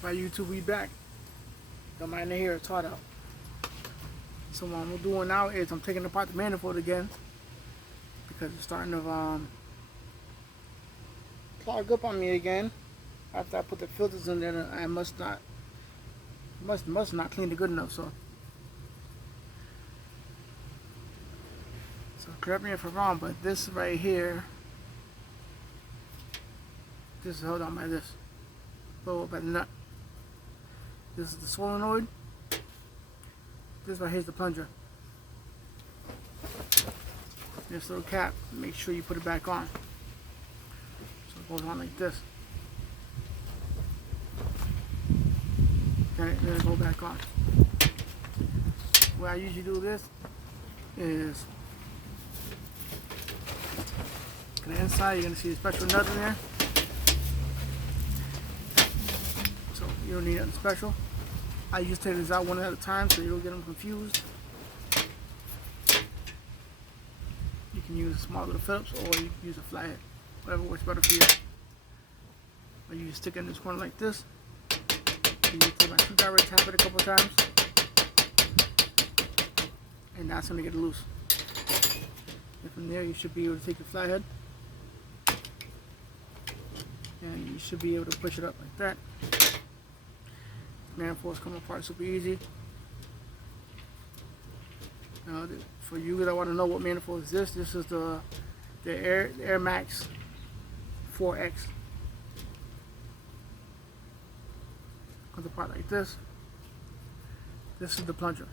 By YouTube, we back. Don't mind the hair, it's hot out. So what I'm doing now is I'm taking apart the manifold again because it's starting to clog up on me again. After I put the filters in there, I must not clean it good enough. So correct me if I'm wrong, but this right here, this is held on by this, by the nut. This is the solenoid. This right here is the plunger. This little cap, make sure you put it back on. So it goes on like this. Then it go back on. What I usually do this is, on the inside you're going to see a special nut in there. So you don't need nothing special. I just take these out one at a time so you don't get them confused. You can use a small little Phillips or you can use a flathead, whatever works better for you. Or you just stick it in this corner like this. You just take my screwdriver, tap it a couple times, and that's going to get it loose. And from there you should be able to take your flathead and you should be able to push it up like that. Manifolds come apart super easy. For you that want to know what manifold is this is the airmaxxx 4X. Comes apart like this. This is the plunger.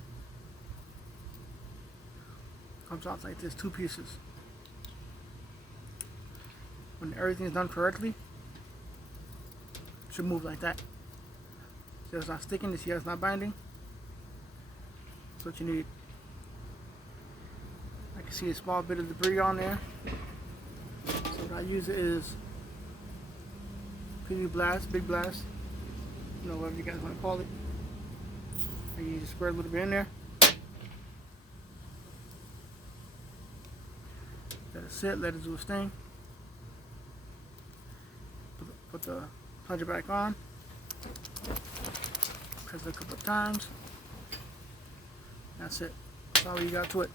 Comes out like this, two pieces. When everything is done correctly, it should move like that. So it's not sticking, you see it's not binding. That's what you need. I can see a small bit of debris on there. So what I use is PV blast, big blast, whatever you guys want to call it. And you just spread a little bit in there. Let it sit, let it do its thing. Put the plunger back on. Press it a couple of times. That's it. That's all you got to it.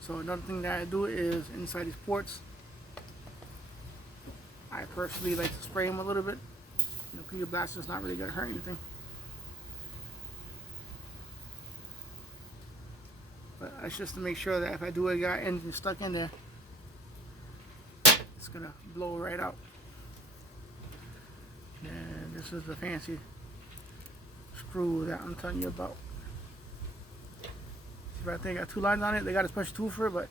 So another thing that I do is inside these ports, I personally like to spray them a little bit. PV blast is not really going to hurt anything. But it's just to make sure that if I do got anything stuck in there, it's going to blow right out. And this is the fancy screw that I'm telling you about. See right there, got two lines on it. They got a special tool for it, but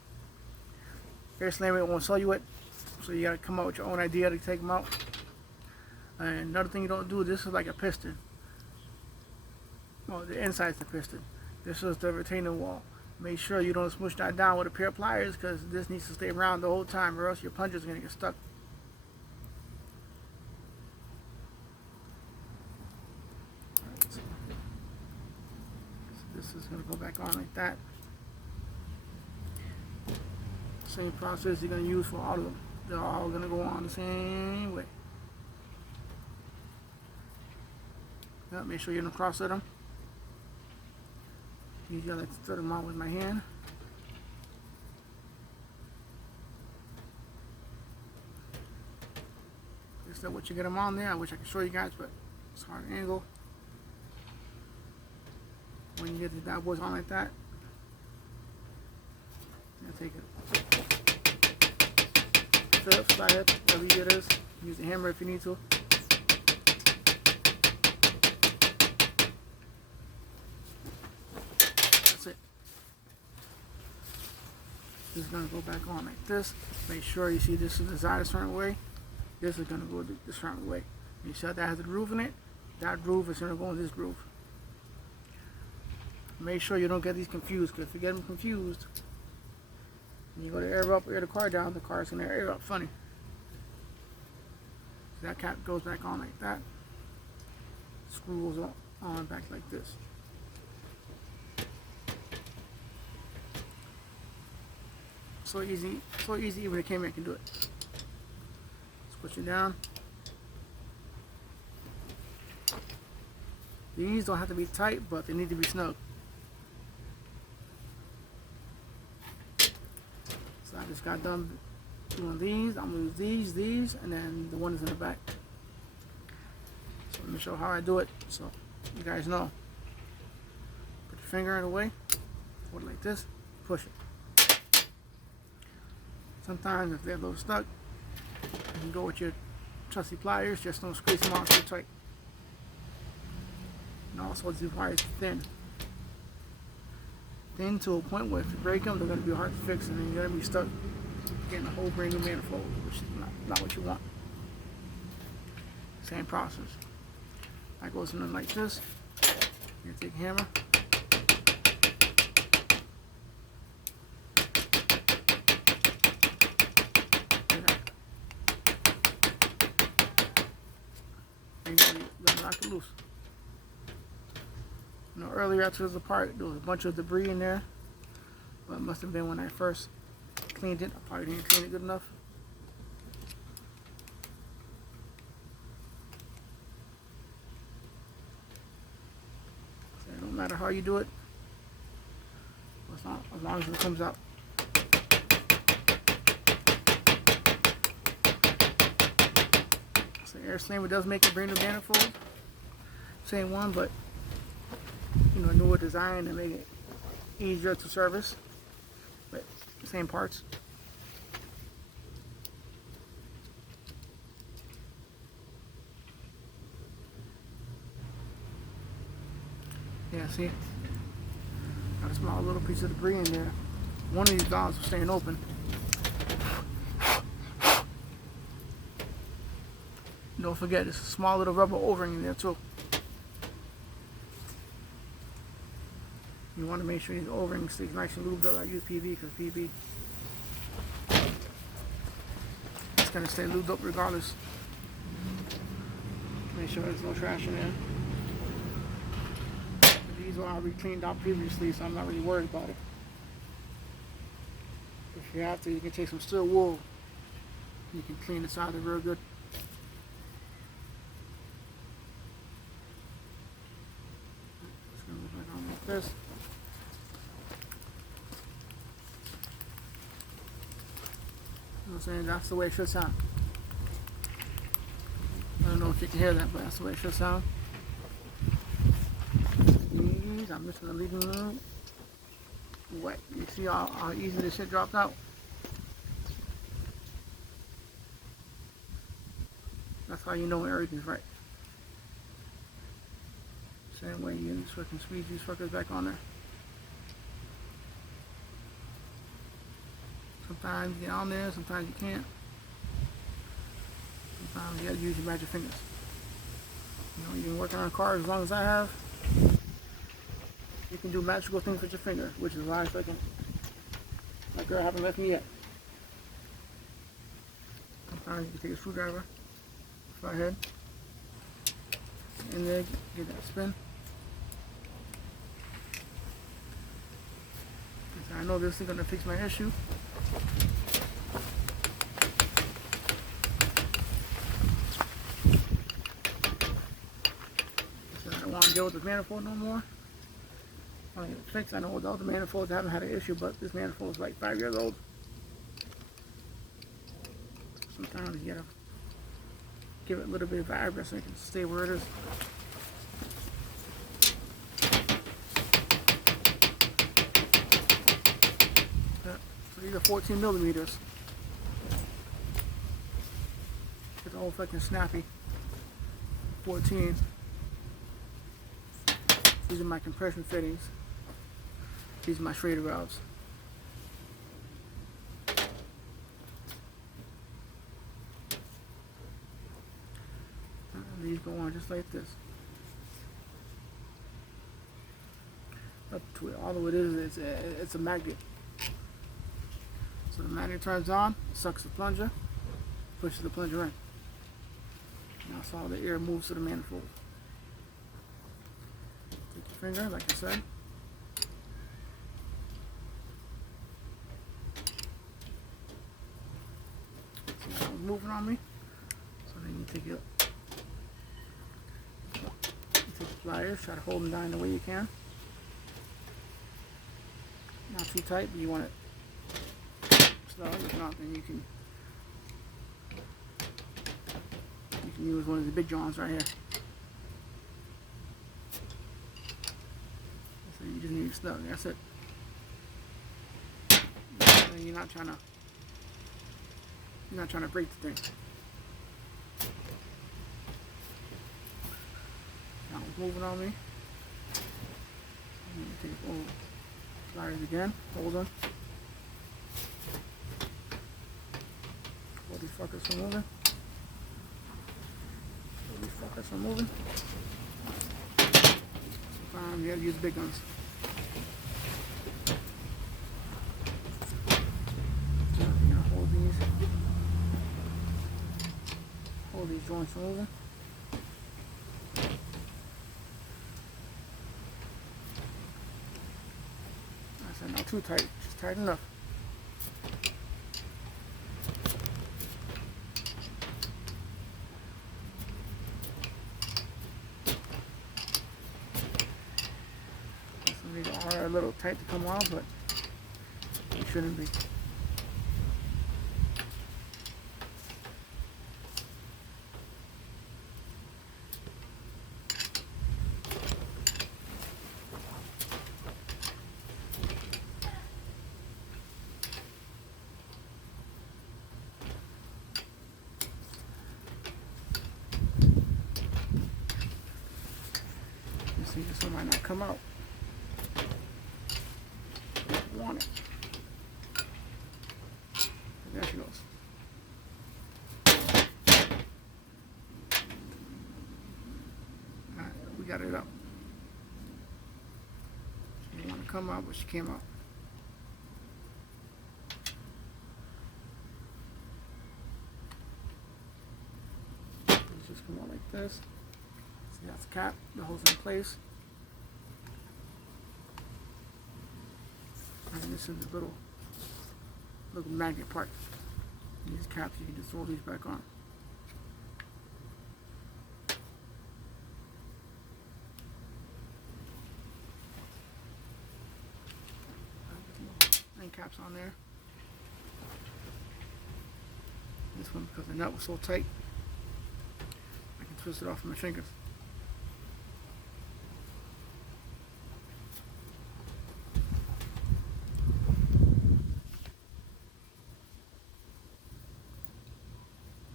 Air Slammer won't sell you it. So you got to come up with your own idea to take them out. And another thing you don't do, this is like a piston. Well, the inside's the piston. This is the retaining wall. Make sure you don't smush that down with a pair of pliers because this needs to stay around the whole time or else your plunger's going to get stuck. So this is going to go back on like that. Same process you're going to use for all of them. They're all going to go on the same way. Now, make sure you don't cross-set them. Usually I like to thread them out with my hand. Is that what you get them on there? I wish I could show you guys, but it's hard to angle. When you get the bad boys on like that, take it. Phillips, flathead, whatever it is. Use the hammer if you need to. This is going to go back on like this. Make sure you see this is designed a certain way. This is going to go the certain way. You see that has a groove in it? That groove is going to go in this groove. Make sure you don't get these confused, because if you get them confused, when you go to air up or air the car down, the car is going to air up funny. So that cap goes back on like that. Screw goes on back like this. So easy even a camera can do it. Let's push it down. These don't have to be tight, but they need to be snug. So I just got done doing these. I'm going to use these, and then the one is in the back. So let me show how I do it so you guys know. Put your finger in the way, hold it like this, push it. Sometimes if they're a little stuck, you can go with your trusty pliers, just don't squeeze them out too tight. And also these wires thin. Thin to a point where if you break them, they're going to be hard to fix, and then you're going to be stuck getting a whole brand new manifold, which is not what you want. Same process. That goes in like this. You take a hammer. And you gotta knock it loose. You know, earlier after this apart, there was a bunch of debris in there. But it must have been when I first cleaned it. I probably didn't clean it good enough. So no matter how you do it, as long as it comes out. So Air Slammer does make a brand new manifold. Same one, but you know, newer design and make it easier to service. But same parts. Yeah, see? Got a small little piece of debris in there. One of these valves was staying open. Don't forget, there's a small little rubber O-ring in there too. You want to make sure your O-ring stays nice and lubed up. I use PB because PB it's going to stay lubed up regardless. Make sure there's no trash in there. These were already cleaned out previously, so I'm not really worried about it. If you have to, you can take some steel wool. You can clean the side of it real good. It's going to look like this. You know what I'm saying? That's the way it should sound. I don't know if you can hear that, but that's the way it should sound. I'm just going to leave them wet. You see how easy this shit drops out? That's how you know when everything's right. Same way you can squeeze these fuckers back on there. Sometimes you get on there, sometimes you can't. Sometimes you gotta use your magic fingers. You know, you've been working on cars as long as I have. You can do magical things with your finger, which is why my girl haven't left me yet. Sometimes you can take a screwdriver, go ahead, and then get that spin. I know this is gonna fix my issue. So I don't want to deal with the manifold no more. I get it fixed. I know with the other manifolds I haven't had an issue, but this manifold is like 5 years old. Sometimes you gotta give it a little bit of vibrance so it can stay where it is. So these are 14 millimeters. It's all fucking snappy. 14. These are my compression fittings. These are my Schrader valves. And these go on just like this. Up to it. All of it is, it's a magnet. So the magnet turns on, sucks the plunger, pushes the plunger in. Now that's all the air moves to the manifold. Take your finger, like I said. See how it's moving on me? So then you Take the pliers, try to hold them down the way you can. Not too tight, but you want it snug. If not, then you can use one of the big johns right here. So you just need it snug. That's it. And you're not trying to break the thing. Now it's moving on me. I'm gonna take all pliers again. Hold them. Hold these fuckers from moving. Hold these fuckers from moving. Sometimes you have to use big guns. Hold these joints moving. I said not too tight, just tight enough. Some of these are a little tight to come out, but it shouldn't be. See, this one might not come out. I want it. There she goes. Alright, we got it up. She didn't want to come out, but she came out. Let's just come out like this. See, that's the cap that holds it in place. And this is the little magnet part. And these caps, you can just throw these back on. And caps on there. This one, because the nut was so tight, I can twist it off with my fingers.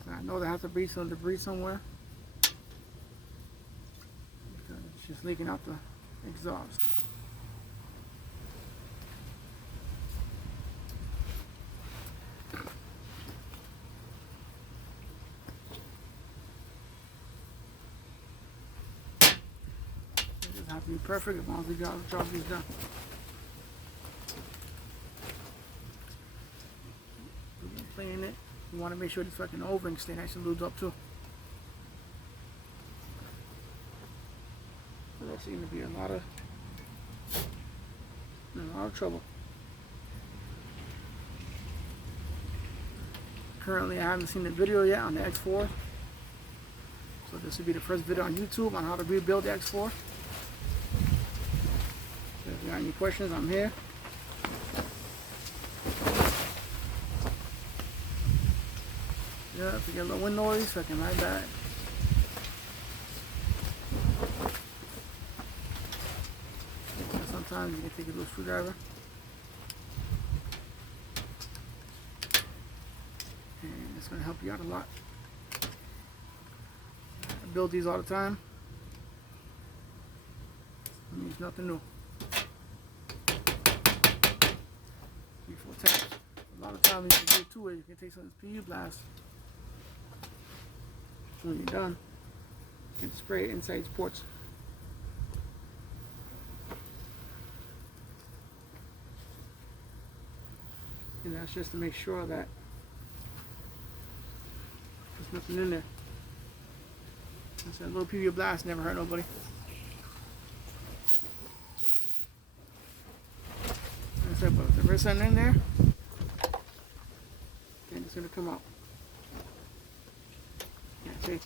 I know there has to be some debris somewhere. It's just leaking out the exhaust. It doesn't have to be perfect as long as we got the job is done. We're gonna clean it. You want to make sure this fucking O-ring stay nice and lubed up too. So there seems to be a lot of trouble. Currently, I haven't seen the video yet on the X4. So this will be the first video on YouTube on how to rebuild the X4. So if you got any questions, I'm here. Yeah, if you get a little wind noise, fucking my bad. Sometimes you can take a little screwdriver and it's going to help you out a lot. I build these all the time. It means nothing new. 3-4 taps. A lot of times you can do it 2 ways. You can take some of this PU blast. When you're done, you can spray it inside these ports. And that's just to make sure that there's nothing in there. I said a little PU blast never hurt nobody. I said, but if there's something in there, then it's gonna come out. Yeah, see,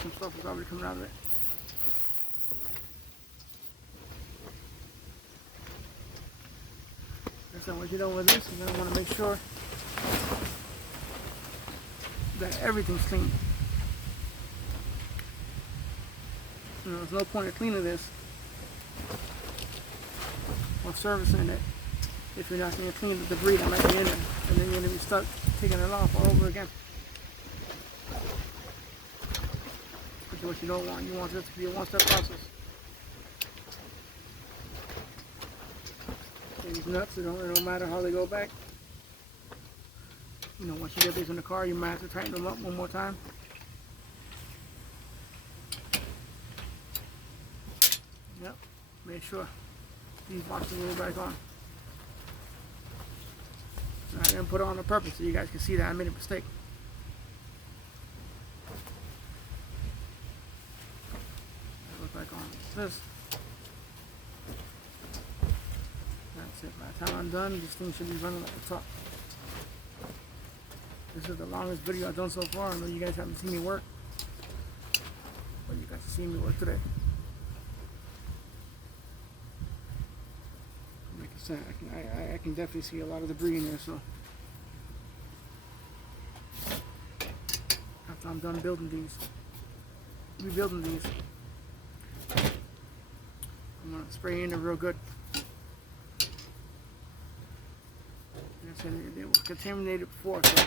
some stuff is already coming out of it. So once you're done with this, you're going to want to make sure that everything's clean. You know, there's no point in cleaning this or servicing it if you're not going to clean the debris that might be in it, and then you're going to be stuck taking it off all over again. Which is what you don't want. You want this to be a one-step process. These nuts, it don't matter how they go back. You know, once you get these in the car, you might have to tighten them up one more time. Yep, make sure these boxes will go back on. I didn't put it on purpose so you guys can see that I made a mistake. Goes back on. This. That's it. By the time I'm done, this thing should be running like a top. This is the longest video I've done so far. I know you guys haven't seen me work, but you guys have seen me work today. Like I said, I can definitely see a lot of debris in there. So after I'm done building these, rebuilding these, I'm gonna spray in there real good. Like I said, they were contaminated before, so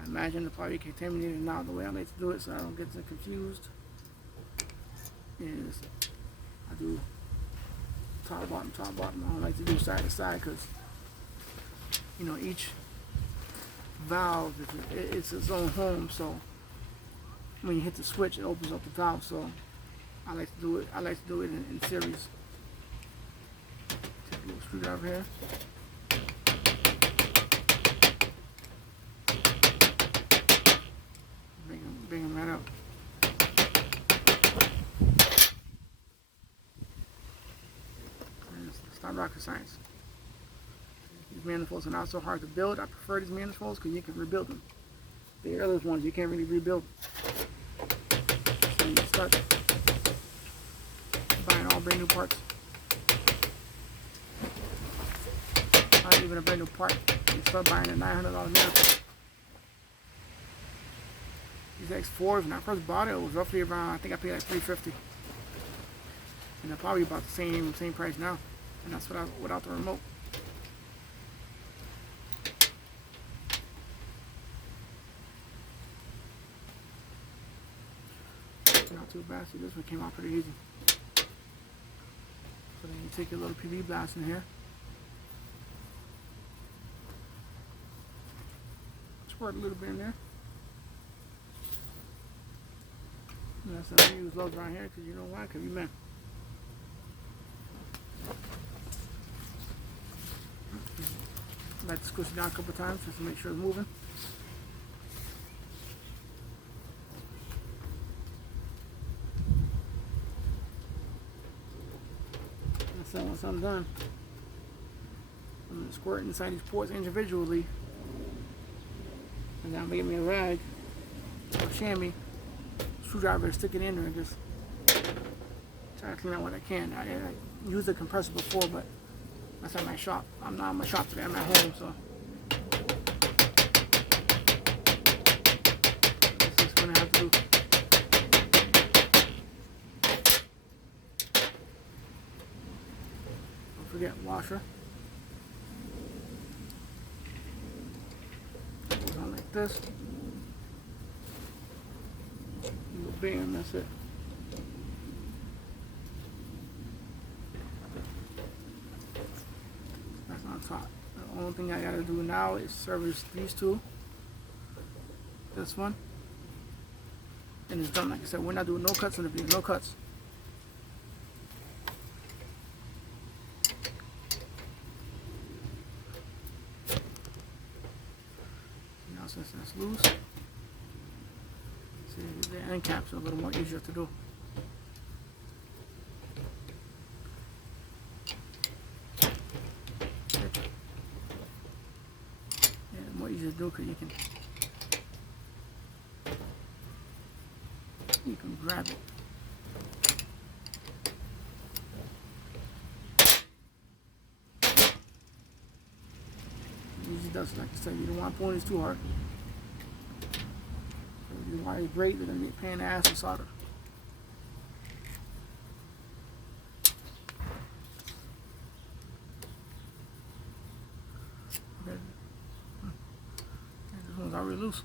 I imagine they're probably contaminated now. The way I like to do it so I don't get confused is I do top, bottom, top, bottom. I don't like to do side to side because, you know, each valve, it's its own home, so when you hit the switch, it opens up the valve, so I like to do it in series. Take a little screwdriver here. Bring them right up. It's not rocket science. These manifolds are not so hard to build. I prefer these manifolds because you can rebuild them. The other ones you can't really rebuild. So you start buying all brand new parts. Not even a brand new part. You start buying a $900 manifold. These X4s, when I first bought it, it was roughly around, I think I paid like $350. And they're probably about the same price now. And that's without the remote. Not too bad. See, this one came out pretty easy. So then you take your little PV blast in here. Squirt a little bit in there. And that's how I use loads around here, because you know why? Because you men. I like to squish it down a couple of times just to make sure it's moving. So once I'm done, I'm going to squirt inside these ports individually, and then I'm going to get me a rag or chamois screwdriver, stick it in there and just try to clean out what I can. I used a compressor before, but that's at my shop. I'm not at my shop today, I'm at home, so this is going to have to do. Forget washer. Goes on like this. Bam, that's it. That's on top. The only thing I gotta do now is service these two. This one. And it's done. Like I said, we're not doing no cuts in the video, no cuts. Since that's loose, see, the end caps are a little more easier to do. Yeah, more easier to do because you can grab it. does. Like I said, you don't want pulling this too hard. If your wire is great, they're gonna be a pain in the ass to solder. Okay. This one's already loose.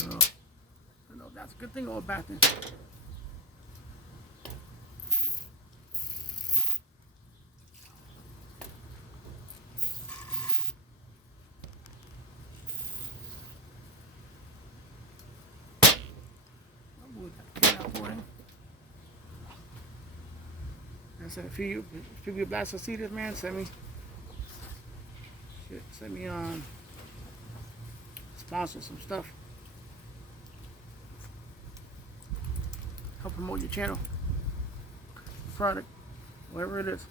I don't know if that's a good thing or a bad thing. I said, if you get blessed to see this, man, send me sponsor some stuff. Help promote your channel, your product, whatever it is.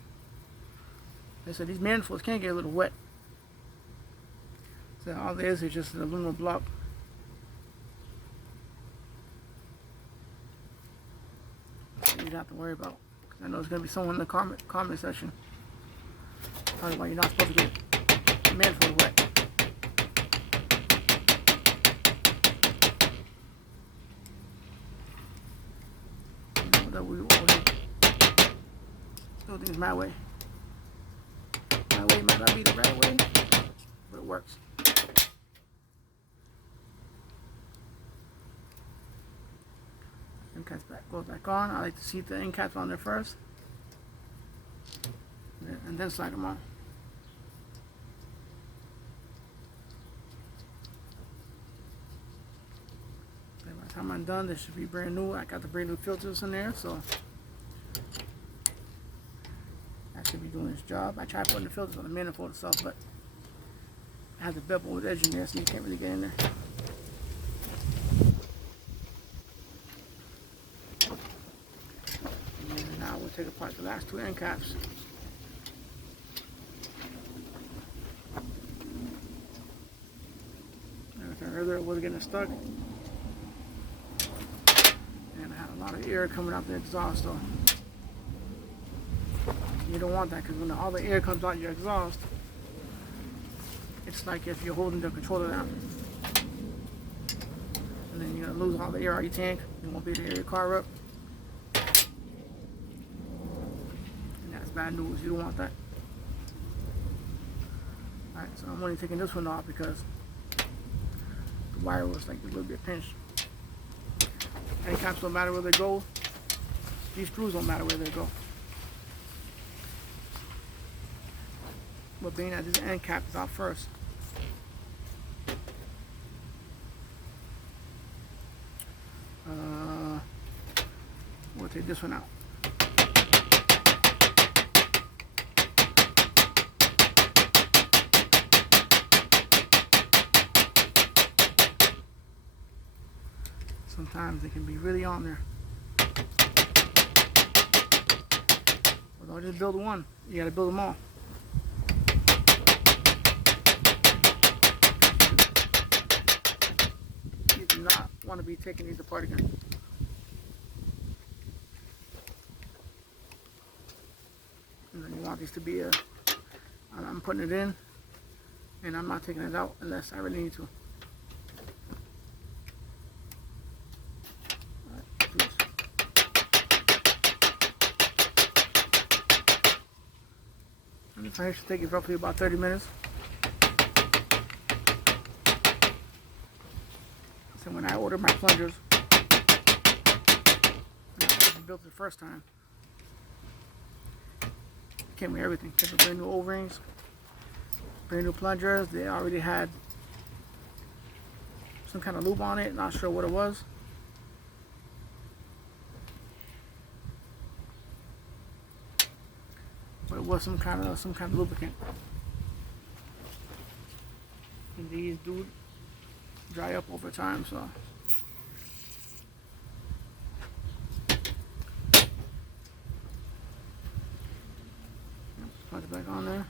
They said these manifolds can get a little wet. So all there is just an aluminum block. You don't have to worry about. I know there's going to be someone in the comment section talking about you're not supposed to get the manifold wet. You know that we always do things my way. My way might not be the right way, but it works. End caps goes back on. I like to see the end caps on there first, and then slide them on. Okay, by the time I'm done, this should be brand new. I got the brand new filters in there, so that should be doing its job. I tried putting the filters on the manifold itself, but I have the bevel with edge in there, so you can't really get in there. We'll take apart the last two end caps. Earlier it was getting stuck, and I had a lot of air coming out the exhaust. So you don't want that, because when all the air comes out your exhaust, it's like if you're holding the controller down, and then you're gonna lose all the air out of your tank. You won't be able to air your car up. Bad news, you don't want that. Alright, so I'm only taking this one off because the wire was like a little bit pinched. End caps don't matter where they go. These screws don't matter where they go. But being that this end cap is out first, we'll take this one out. Sometimes they can be really on there. But don't just build one, you gotta build them all. You do not want to be taking these apart again. And then you want these to be I'm putting it in, and I'm not taking it out unless I really need to. This should take you roughly about 30 minutes. So when I ordered my plungers, I built it the first time. It came with everything. Came with brand new O-rings, brand new plungers. They already had some kind of lube on it. Not sure what it was. But it was some kind of lubricant. And these do dry up over time, so put it back on there.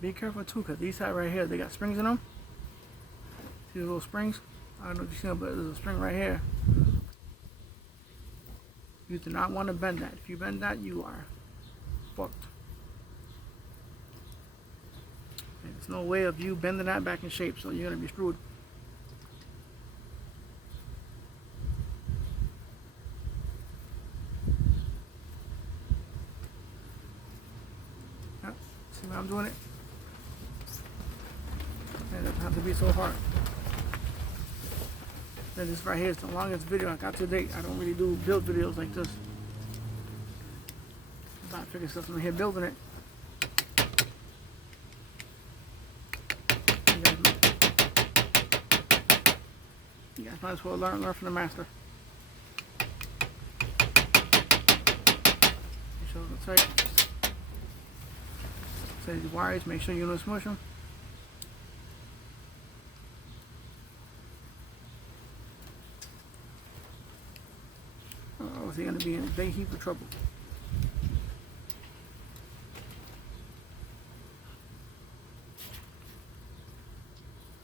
Be careful too, because these side right here, they got springs in them. See the little springs? I don't know if you see them, but there's a spring right here. You do not want to bend that. If you bend that, you are fucked. There's no way of you bending that back in shape, so you're gonna be screwed. Yep. See how I'm doing it? It doesn't have to be so hard. Then this right here is the longest video I got to date. I don't really do build videos like this. I'm about to figure stuff in here building it. You guys might as well learn from the master. Make sure it's tight. Set these wires, make sure you don't smush them. Oh, they're gonna be in a big heap of trouble.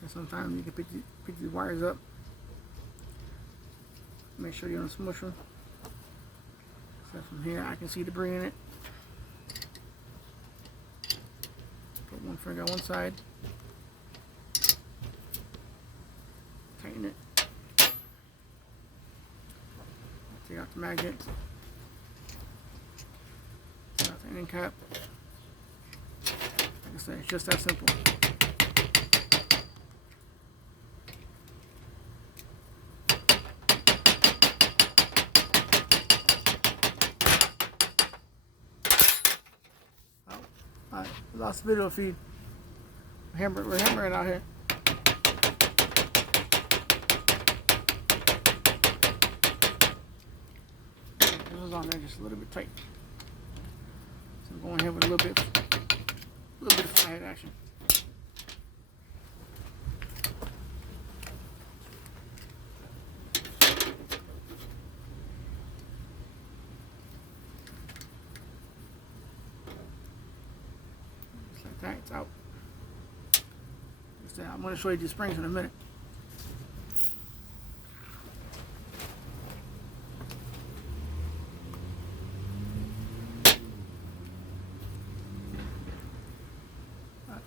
And sometimes you can pick these wires up. Make sure you don't smush them. So from here I can see debris in it. Put one finger on one side. Tighten it. Take out the magnet. Take out the end cap. Like I said, it's just that simple. Alright, lost video feed. We're hammering out here. This is on there just a little bit tight. So I'm going here with a little bit of flathead action. Like that, it's out. I'm going to show you the springs in a minute.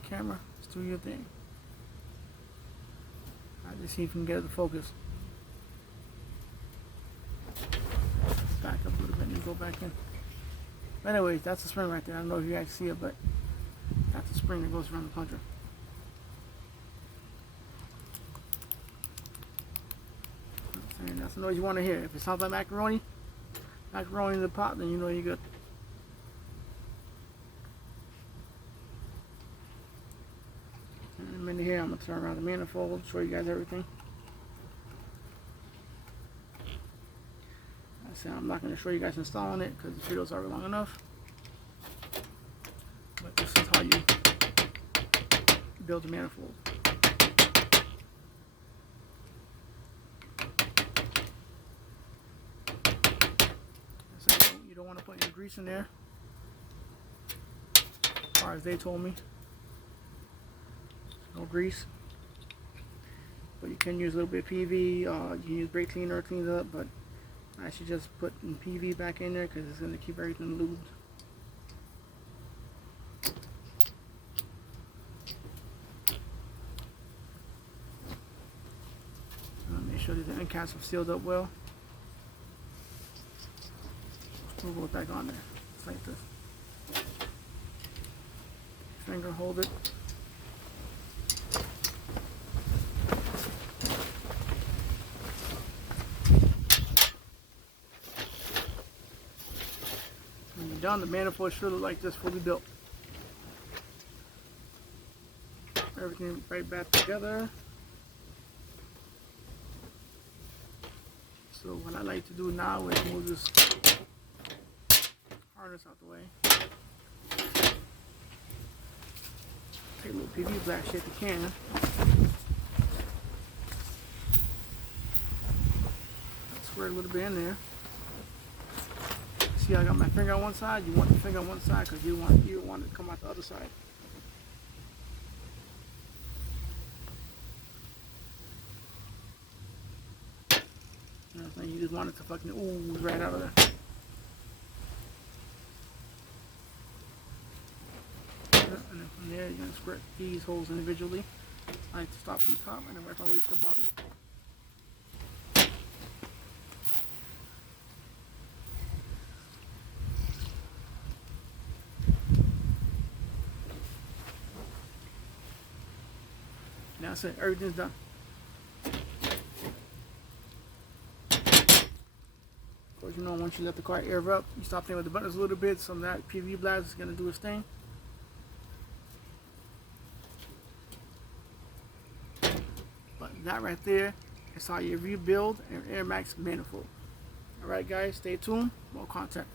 Camera, just do your thing. I just see if we can get it to focus. Back up a little bit and go back in. But anyways, that's the spring right there. I don't know if you guys see it, but that's the spring that goes around the plunger. And that's the noise you want to hear. If it sounds like macaroni in the pot, then you know you're good. And in a minute here, I'm going to turn around the manifold, show you guys everything. I said I'm not going to show you guys installing it because the video's already long enough. But this is how you build a manifold. You don't want to put any grease in there, as far as they told me. No grease, but you can use a little bit of PV. You can use brake cleaner, clean it up, but I should just put PV back in there because it's going to keep everything lubed. Make sure that the end caps are sealed up well. We'll go back on there, just like this. Finger hold it. When you're done, the manifold should look like this, fully built. Everything right back together. So what I like to do now is move this harness out the way. Take a little PV black shit if you can. Squirt a little bit in there. See, I got my finger on one side. You want the finger on one side because you want it to come out the other side. You know what I'm saying? You just want it to fucking ooze right out of there. And then from from there. You're going to squirt these holes individually. I like to start from the top and then work my way to the bottom. Now that's it, everything's done. Of course, you know, once you let the car air up, you stop playing with the buttons a little bit, so that PV blast is going to do its thing. But that right there is how you rebuild an airmaxxx manifold. Alright guys, stay tuned, more content.